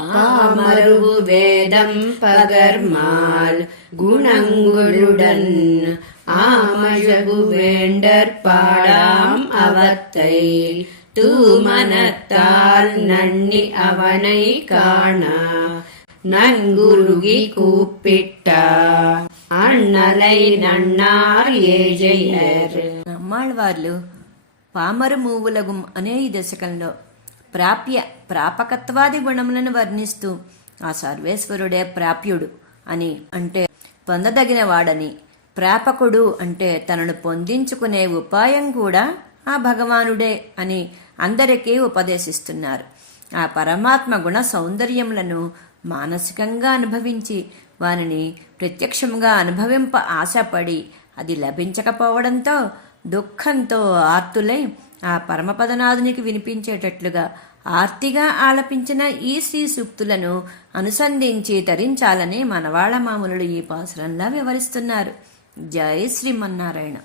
பாமருவு வேதம் பகர்மால் குணங்களுடன் ஆமழகு வேண்டற் பாடாம் அவத்தை தூமனத்தால் நன்னி அவனை காண நன்குருகி கூப்பிட்டா అన్నలై నన్నార్ ఏజయ్యర్. నమ్మాళ్ళవార్లు పామర మూవులగుం అనే ఈ దశకంలో ప్రాపకత్వాది గుణములను వర్ణిస్తూ ఆ సర్వేశ్వరుడే ప్రాప్యుడు అని అంటే పొందదగిన వాడని, ప్రాపకుడు అంటే తనను పొందించుకునే ఉపాయం కూడా ఆ భగవానుడే అని అందరికీ ఉపదేశిస్తున్నారు. ఆ పరమాత్మ గుణ సౌందర్యములను మానసికంగా అనుభవించి వానిని ప్రత్యక్షముగా అనుభవింప ఆశపడి అది లభించకపోవడంతో దుఃఖంతో ఆర్తులై ఆ పరమపదనాథునికి వినిపించేటట్లుగా ఆర్తిగా ఆలపించిన ఈ శ్రీ సూక్తులను అనుసంధించి తరించాలని మనవాళ మామూలుడు ఈ పాసురంలా వివరిస్తున్నారు. జై శ్రీమన్నారాయణ.